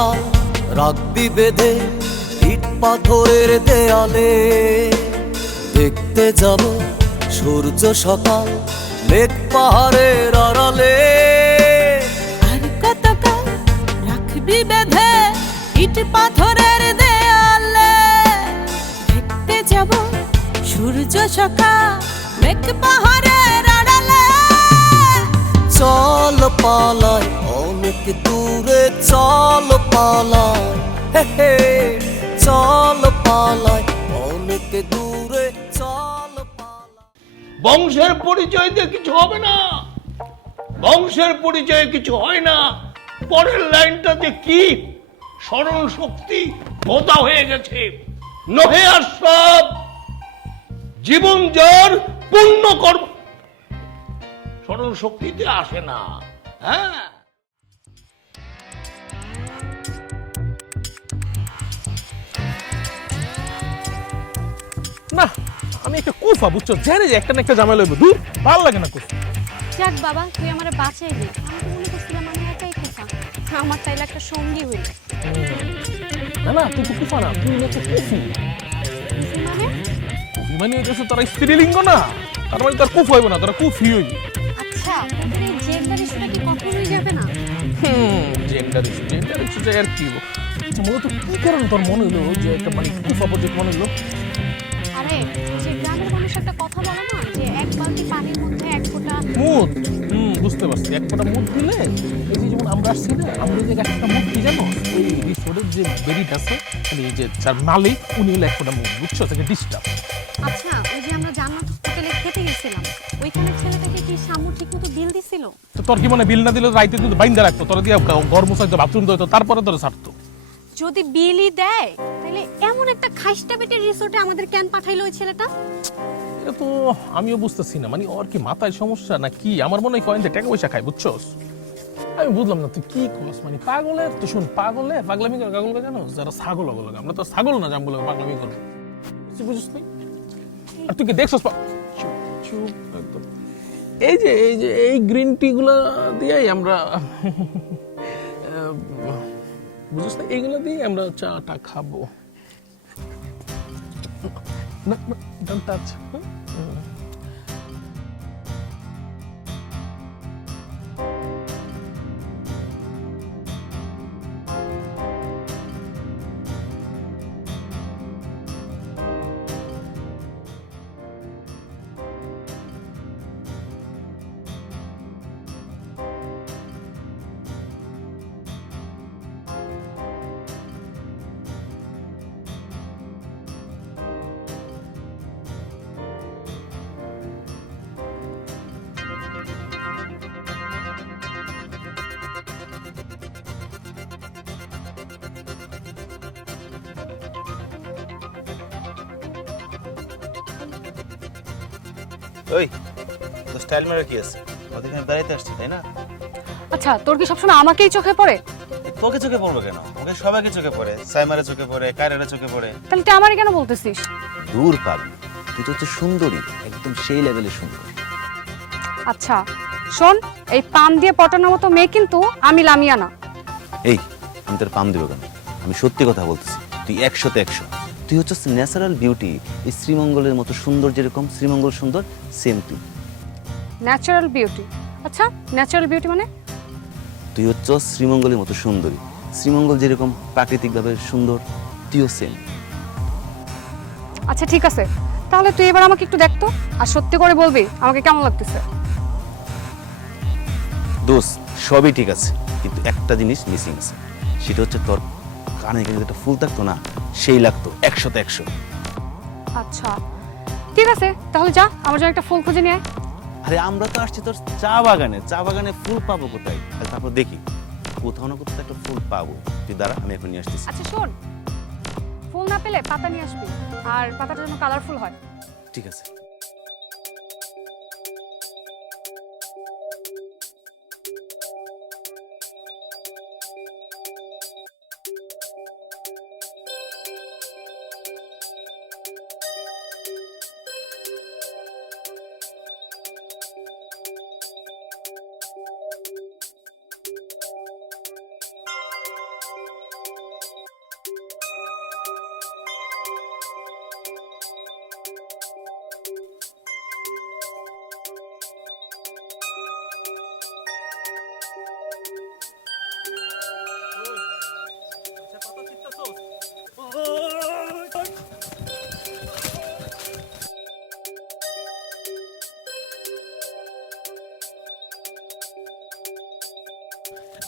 সকাল রাখবি বেঁধে ইট পাথরের দেয়ালে, দেখতে যাব সূর্য সকাল মেঘ পাহাড়ের আড়ালে। আর কতকাল রাখবি বেঁধে ইট পাথরের দেয়ালে, দেখতে যাব সূর্য সকাল মেঘ পাহাড়ের আড়ালে। চল পালাই অনেক দূরে, চল পালাই, হে হে চল পালাই অনেক দূরে, চল পালাই। বংশের পরিচয় দিয়ে কিছু হবে না, বংশের পরিচয়ে কিছু হয় না। পরের লাইনটা যে কি, স্মরণ শক্তি বোধা হয়ে গেছে। নহে আর সব জীবন যার পূর্ণ কর্ম স্মরণ শক্তিতে আসে না। হ্যাঁ, না আমি একটা কুফা বুঝছো, জেনে যে একটা না একটা জামাই লইব, দূর ভালো লাগে না কুফা। যাক বাবা, তুই আমারে বাঁচাইলি। আমি তো মনে করছিলাম আমি একাই কুফা, আমার তাইলে একটা সঙ্গী হইল। না না, তুই তো কুফা না, তুই না তো কুফি। মানে কুফি মানে হচ্ছে তোরা স্ত্রীলিঙ্গ না, তার মানে তোর কুফ হইব না, তোরা কুফি হইবি। আচ্ছা, তোদের এই জেন্ডার ইস্যুটা কি কখন হয়ে যাবে না? জেন্ডার ইস্যু যে আর কি হইব। আচ্ছা মূলত কি কারণে তোর মনে হলো যে একটা মানে কুফা প্রজেক্ট মনে হলো? আরে যে গ্রামের মানুষ একটা কথা বলে না, যে এক বালতি পানির মধ্যে এক ফোঁটা মুদ। বুঝতে পারছি, এক ফোঁটা মুদ দিলে এই যে যেমন আমরা আসছি না, আমরা যে একটা মুদ কি জানো, এই রিসোর্টের যে বেরিট আছে মানে এই যে যার মালিক উনি হলো এক ফোঁটা মুদ, বুঝছো, তাকে ডিস্টার্ব। আচ্ছা, ওই যে আমরা জান্নাত হোটেলে খেতে গেছিলাম, ওইখানে ছেলেটাকে কি শামু ঠিক মতো বিল দিছিল? তো তোর কি মানে বিল না দিলে রাইতে তুই বাইন্দা রাখতো, তোরা দিয়ে ঘর মোছাইতো, বাথরুম ধরতো, তারপরে তোরা ছাড়তো। যদি বিলই দেয় তাহলে এমন একটা খাইস্টা পেটের রিসোর্টে আমাদের কেন পাঠাইলো ওই ছেলেটা? এটা তো আমিও বুঝতেছি না, মানে ওর কি মাথায় সমস্যা না কি? আমার মনে হয় কয়েন যে টাকা পয়সা খায়, বুঝছস? আমি বুঝলাম না তুই কি কস, মানে পাগলের তো শুন, পাগলামি করে কাগলকে জানো, যারা ছাগল ওগুলো, আমরা তো ছাগল না জাম বলে পাগলামি করবো, বুঝছিস তুই? আর তুই কি দেখছস? চুপ চুপ একদম। এই গ্রিন টি গুলা দিয়েই আমরা বুঝছিস না, এইগুলো দিয়ে আমরা চাটা খাবো। না না, don't touch. ওই তো স্টাইল মারা কি আছে, ওদের এখানে বেড়াইতে আসছি তাই না? আচ্ছা, তোর কি সবসময় আমাকেই চোখে পড়ে? তোকে চোখে পড়বে কেন? ওকে সবাইকে চোখে পড়ে, সাইমারে চোখে পড়ে, কায়রারে চোখে পড়ে। তাহলে তুই আমারই কেন বলতেছিস? দূর পাবি, তুই তো হচ্ছে সুন্দরী, একদম সেই লেভেলে সুন্দর। আচ্ছা শোন, এই পাম দিয়ে পটানোর মতো মেয়ে কিন্তু আমি লামিয়া না। এই আমি তোর পাম দিব কেন? আমি সত্যি কথা বলতেছি, তুই 100তে 100। তুই হচ্ছে ন্যাচারাল বিউটি, এই শ্রীমঙ্গলের মতো সুন্দর, যেরকম শ্রীমঙ্গল সুন্দর সেম তুই। Natural beauty? আচ্ছা, ন্যাচারাল বিউটি মানে? তুই হচ্ছে শ্রীমঙ্গলের মতো সুন্দরী, শ্রীমঙ্গল যেরকম প্রাকৃতিকভাবে সুন্দর, তুইও সেম। আচ্ছা ঠিক আছে, তাহলে তুই এবার আমাকে একটু দেখতো, আর সত্যি করে বলবি আমাকে কেমন লাগতেছে। দোস্ত সবই ঠিক আছে, কিন্তু একটা জিনিস মিসিং আছে, সেটা হচ্ছে তোর কানে যদি একটা ফুল থাকতো না, সেই লাগতো 100তে 100। আচ্ছা ঠিক আছে, তাহলে যা আমার জন্য একটা ফুল খুঁজে নিয়ে আয়। আরে আমরা তো আসছি তোর চা বাগানে, চা বাগানে ফুল পাবো কোথায়? তারপর দেখি কোথাও না কোথাও একটা ফুল পাবো। তুই দাঁড়া, আমি এখন নিয়ে আসতেছি। আচ্ছা শোন, ফুল না পেলে পাতা নিয়ে আসবি, আর পাতাটা যেন কালারফুল হয়। ঠিক আছে।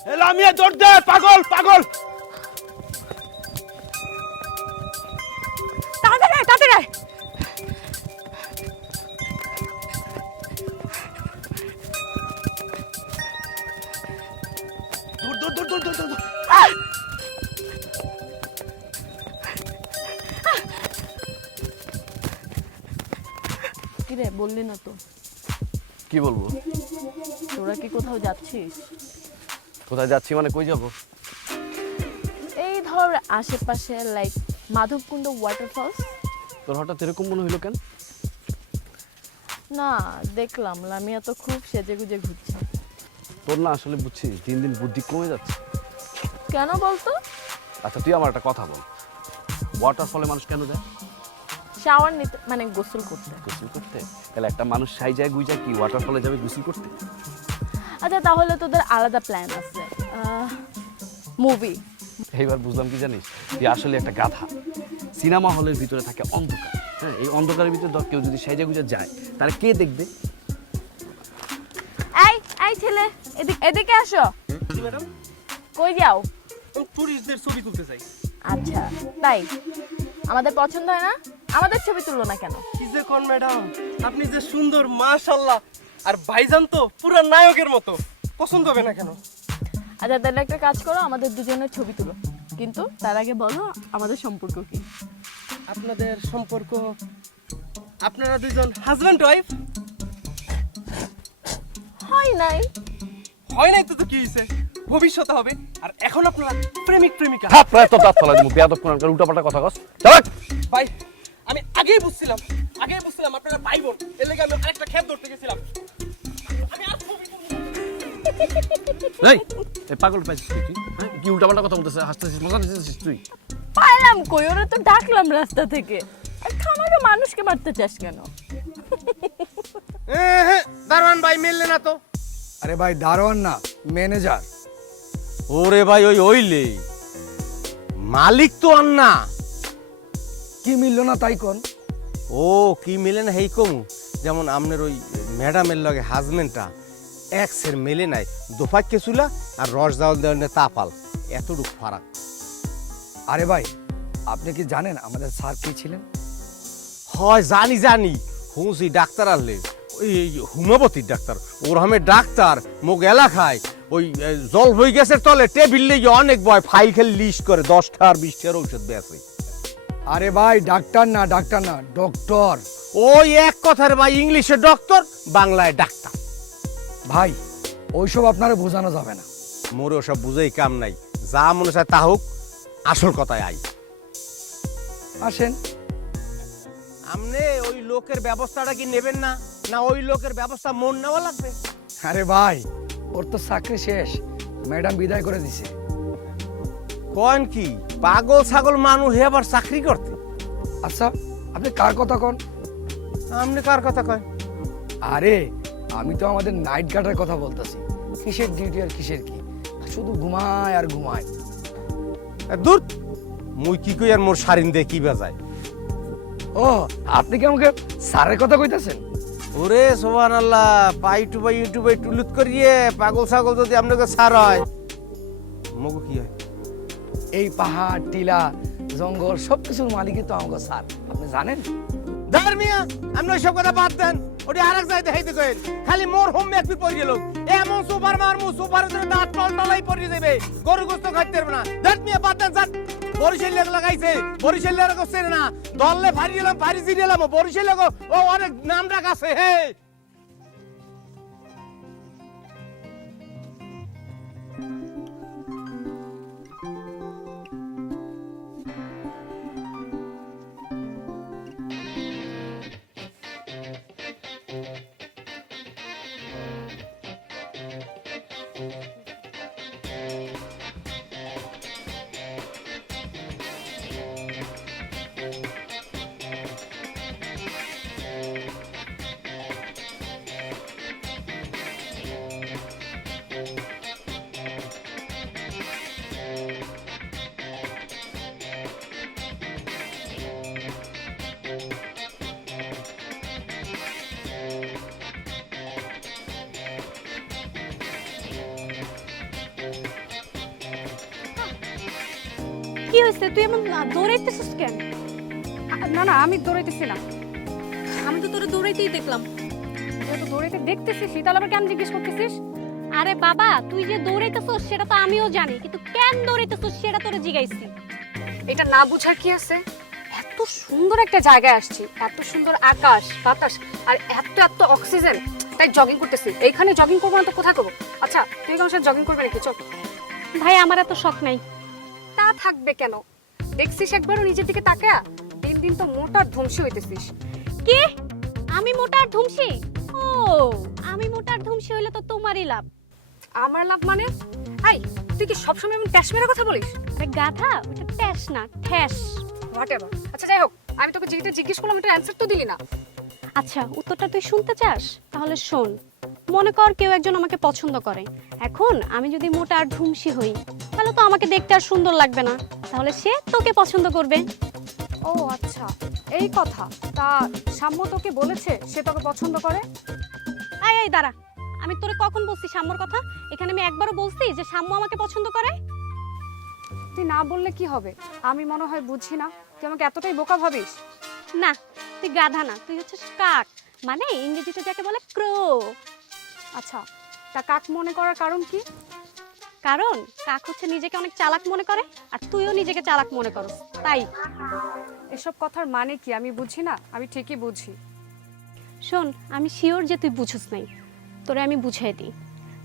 লামিয়া দৌড় দে, পাগল পাগল। তাড়াতাড়ি আয়, তাড়াতাড়ি আয়। দৌড় দৌড় দৌড় দৌড় দৌড় দৌড়। কিরে বললি না তো, কি বলবো? তোরা কি কোথাও যাচ্ছিস? কোথায় যাচ্ছি মানে কই যাব? এই ধর আশেপাশে, লাইক মাধবকুণ্ড ওয়াটারফলস। তোর হঠাৎ এরকম মনে হইলো কেন? না, দেখলাম লামিয়া তো খুব সেজে গুজে ঘুরছে। তোর না আসলে বুঝছিস দিন দিন বুদ্ধি কমে যাচ্ছে। কেন বলতো? আচ্ছা তুই আমার একটা কথা বল, ওয়াটারফলে মানুষ কেন যায়? শাওয়ার নিতে, মানে গোসল করতে। গোসল করতে? তাহলে একটা মানুষ সাই যায় গুই যায় কি ওয়াটারফলে যাবে গোসল করতে? আচ্ছা তাহলে তোদের আলাদা প্ল্যান আছে, মুভি। এইবার বুঝলাম কি জানিস, তুই আসলে একটা গাধা। সিনেমা হলের ভিতরে থাকে অন্ধকার, হ্যাঁ, এই অন্ধকারের ভিতরে কেউ যদি সাইজা গুজা যায় তাহলে কে দেখবে? এই এই ছেলে, এদিকে আসো। ম্যাডাম, কই যাও? টুরিস্টদের ছবি তুলতে চাই। আচ্ছা তাই, আমাদের পছন্দ হয় না? আমাদের ছবি তুললো না কেন? কি যে কোন ম্যাডাম, আপনি যে সুন্দর মাশাআল্লাহ, আর ভাইজান তো পুরো নায়কের মতো, পছন্দ হবে না কেন? আচ্ছা তাহলে একটা কাজ করো, আমাদের দুজনের ছবি তুলো, কিন্তু তার আগে বলো আমাদের সম্পর্ক কি? আপনাদের সম্পর্ক, আপনারা দুজন হাজব্যান্ড ওয়াইফ? হয় নাই। হয় নাই তো কি হয়েছে, ভবিষ্যতে হবে। আর এখন আপনারা প্রেমিক প্রেমিকা। প্রায় তো দাঁত ফেলা দিব, বেয়াদব কোনকার উল্টাপাল্টা কথা কস। চল ভাই, আমি আগেই বুঝছিলাম আপনারা ভাই বোন, এর লাগি আমি আরেকটা খেত ধরতে গেছিলাম। আমি আর ছবি তুলবো না। এই এই পাগল পাইছিস তুই, হ্যাঁ? কি উল্টাপাল্টা কথা বলতেছিস, হাসতেছিস, মজা নিতেছিস তুই? পাইলাম কই, ওরা তো ডাকলাম রাস্তা থেকে। আর খামারে মানুষকে মারতে চাস কেন? দারোয়ান ভাই মিললে না তো? আরে ভাই দারোয়ান না, ম্যানেজার। ওরে ভাই ওই ওইলে মালিক তো আর না। কি মিললো না তাই কোন? ও কি মিলে না হেই কমু, যেমন আপনার ওই ম্যাডামের লগে হাজবেন্ডটা এক্সের মেলে নাই, দোফাক্কে চুলা আর রস জাল দেওয়া তাপাল, এতটুক ফারাক। আরে ভাই আপনি কি জানেন আমাদের স্যার কি ছিলেন? হয় জানি জানি, হুঁসি ডাক্তার আনলে ওই হোমিওপ্যাথির ডাক্তার, ওরহামের ডাক্তার মোক এলাকায় ওই জল হয়ে গেছে তলে টেবিল লেগে অনেক বয় ফাইল খেলে লিস্ট করে 10টা আর 20টার ঔষধ বেছে। আরে ভাই ডাক্তার না, ডাক্তার না, ডক্টর। ওই এক কথার ভাই, ইংলিশে ডক্টর, বাংলায় ডাক্তার। ভাই ওইসব আপনারা বোঝানো যাবে না। মোরে ওসব বুঝেই কাম নাই, যা মনে চায় তা হোক, আসল কথায় আই। আসেন। আমনে ওই লোকের ব্যবস্থাটা কি নেবেন না, না ওই লোকের ব্যবস্থা মন নেওয়া লাগবে? আরে ভাই ওর তো চাকরি শেষ, ম্যাডাম বিদায় করে দিছে। কন কি পাগল ছাগল মানুষ হে আবার চাকরি করতে? আচ্ছা আপনি কার কথা কন? আমনে কার কথা কয়? আরে আমি তো আমাদের নাইট গার্ডের কথা বলতেছি। কিসের ডিউটি আর কিসের কি, শুধু ঘুমায় আর ঘুমায়। দূর, মুই কি কই আর মোর সারিন দে কি বাজায়। ও আপনি কি আমাকে স্যারের কথা কইতাছেন? ওরে সুবহানাল্লাহ, পাই ইউটিউবে টুলুত করিয়ে পাগল ছাগল যদি আপনাকে সার হয়, মগু কি হয়? এই পাহাড় টিলা জঙ্গল সবকিছুর মালিকই তো আমাকে স্যার, আপনি জানেন? ধর মিয়া, আপনি ওইসব কথা বাদ দেন, ওটি আরেক জায়গায় দেখাইতে কইন। খালি মোর হোম একটু পড়ে গেল, এমন সুপার মারমু, সুপার দাঁত টলটলাই পড়ে যাবে, গরু গোস্ত খাইতে পারবে না। দেখ মিয়া বাদ দেন, যান। বরিশাল লেগ লাগাইছে, বরিশাল লেগ করছে না, দললে ভারি গেলাম, ভারি জিরিয়ালাম, বরিশাল লেগ ও অনেক নাম ডাক আছে। হে কি হয়েছে? তুই এমন দৌড়াইতেছিস কেন? না না, আমি দৌড়াইতেছি না। আমি তো তোরে দৌড়াইতেই দেখলাম। যেহেতু দৌড়াইতে দেখতেছিস, তাহলে আবার কেন জিজ্ঞেস করতেছিস? আরে বাবা, তুই যে দৌড়াইতেছিস সেটা তো আমিও জানি, কিন্তু কেন দৌড়াইতেছিস সেটা তোরে জিগাইছি। এটা না বুঝার কি আছে? এত সুন্দর একটা জায়গায় আসছি, এত সুন্দর আকাশ বাতাস আর এত এত অক্সিজেন, তাই জগিং করতেছি। এইখানে জগিং করবো না তো কোথায় করবো? আচ্ছা, তুই আমার সাথে জগিং করবে নাকি? চল। ভাই, আমার এত শখ নাই। তা থাকবে কেন? দেখছিস একবারও নিজের দিকে তাকায়া? দিন দিন তো মোটার ধ্বংসী হইতেছিস। কি? আমি মোটার ধুমসি? ও, আমি মোটার ধুমসি হইলে তো তোমারই লাভ। আমার লাভ মানে? আই, তুই কি সবসময় এমন ট্যাস মেরে কথা বলিস? আরে গাধা, ওটা ট্যাস না, ঠ্যাস। হোয়াটএভার। আচ্ছা যাই হোক, আমি তোকে যেটা জিজ্ঞেস করলাম এটা অ্যানসার তো দিলি না। আচ্ছা, উত্তরটা তুই শুনতে চাস? তাহলে শোন। মনে কর কেউ একজন আমাকে পছন্দ করে। এখন আমি যদি মোটা আর ধুমসি হই, তাহলে তো আমাকে দেখতে আর সুন্দর লাগবে না। তাহলে সে তোকে পছন্দ করবে। ও আচ্ছা, এই কথা। তা সাম্য তোকে বলেছে সে তোকে পছন্দ করে? আয় আয় দাঁড়া, আমি তোরে কখন বলছি সাম্যর কথা? এখানে আমি একবারও বলছি যে সাম্য আমাকে পছন্দ করে? তুই না বললে কি হবে? আমি মনে হয় বুঝি না, তুই আমাকে এতটাই বোকা ভাবিস? না, তুই গাধা না, তুই হচ্ছিস কাক, মানে ইংরেজিতে যাকে বলে ক্রো। আচ্ছা, তা কাক মনে করার কারণ কি? কারণ কাক হচ্ছে নিজেকে অনেক চালাক মনে করে, আর তুইও নিজেকে চালাক মনে করস, তাই। এসব কথার মানে কি আমি বুঝি না? আমি ঠিকই বুঝি। শোন, আমি শিওর যে তুই বুঝিস নাই। তোরে আমি বুঝাই দিই।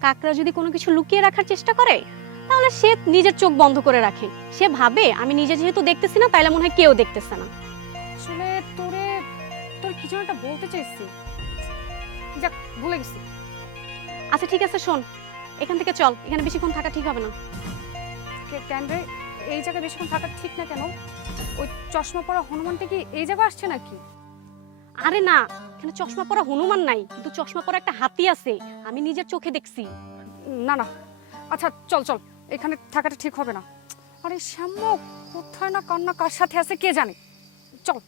কাকরা যদি কোনো কিছু লুকিয়ে রাখার চেষ্টা করে, তাহলে সে নিজের চোখ বন্ধ করে রাখে। সে ভাবে আমি নিজে যেহেতু দেখতেছি না, তাইলে মনে হয় কেউ দেখতেছে না। আসলে তোর কি যেন একটা বলতে চাইছি, যাক ভুলে গেছি। আচ্ছা ঠিক আছে, শোন, এখান থেকে চল। এখানে বেশিক্ষণ থাকা ঠিক হবে না। কেন রে? এই জায়গায় বেশিক্ষণ থাকা ঠিক না কেন? ওই চশমা পরা হনুমানটা কি এই জায়গায় আসছে নাকি? আরে না, এখানে চশমা পরা হনুমান নাই, কিন্তু চশমা পরা একটা হাতি আছে। আমি নিজের চোখে দেখছি। না না, আচ্ছা চল চল, এখানে থাকাটা ঠিক হবে না। আরে শ্যাম্য কোথায় না কার না কার সাথে আছে কে জানে। চল।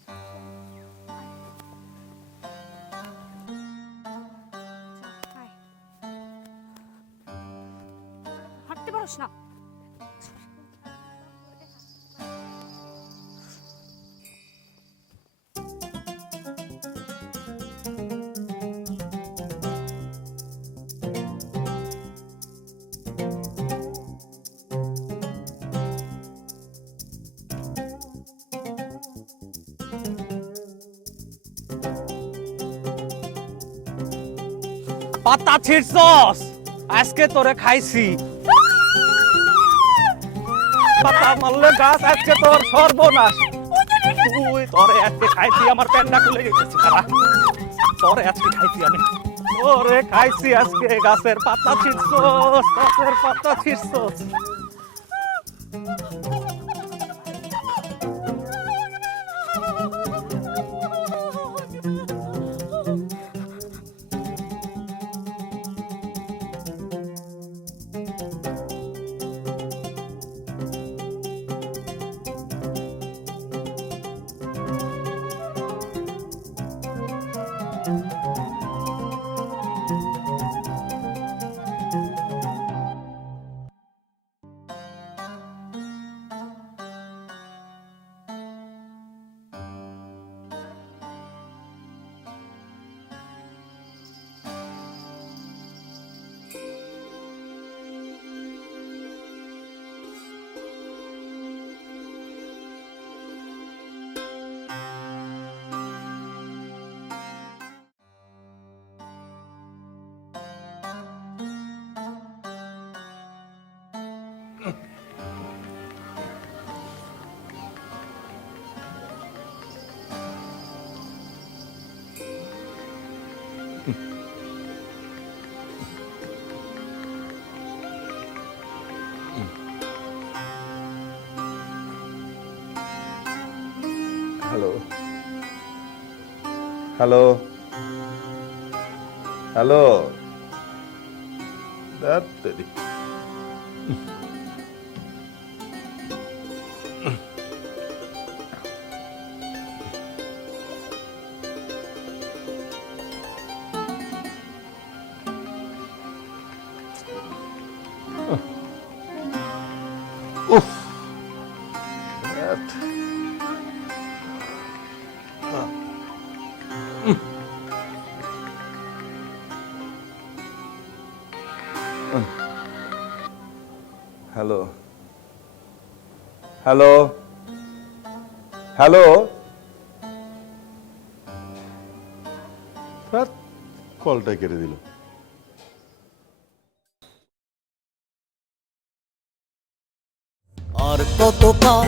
হাঁটতে পারোস না? পাতা ছিড়ছস, আজকে তোরে খাইছি। পাতা মারলে গাছ, আজকে তোর সর্বনাশ। তুই তোরে আজকে খাইছি, আমার প্যান্ডা খুলে গেছে। তোরে আজকে খাইছি আমি, তোরে খাইছি আজকে। গাছের পাতা ছিড়ছস, গাছের পাতা ছিড়ছস। Hello hello hello, hello hello hello কলটা কেটে দিল। আর কতকাল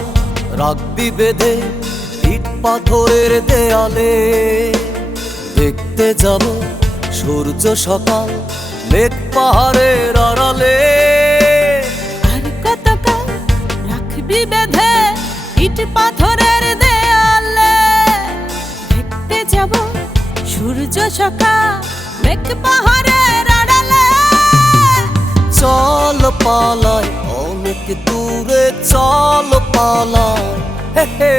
রাখবি বেঁধে ইট পাথরের দেয়ালে, দেখতে যাব সূর্য সকাল মেঘ পাহাড়ের আড়ালে। আর কতকাল রাখবি বেঁধে ইট পাথরের দেয়ালে, দেখতে যাব সূর্য সকাল মেঘ পাহাড়ের আড়ালে। চল পালাই অনেক দূরে, চল পালাই, হে হে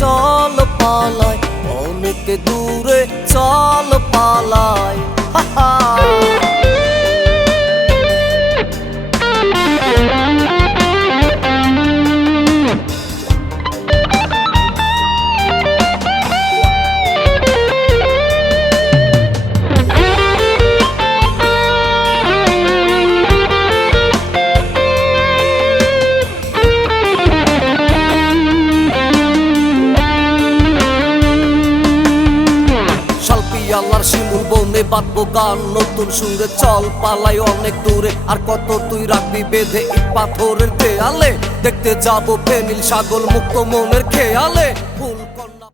চল পালাই অনেক দূরে, চল পালাই, হা হা। আল্লাহর শিমুল বনে বাঁধবো গান নতুন সুরে, চল পালাই অনেক দূরে। আর কত তুই রাখবি বেঁধে ইট পাথরের দেয়ালে, দেখতে যাবো ফেনীল সাগর মুক্ত মনের খেয়ালে। ফুল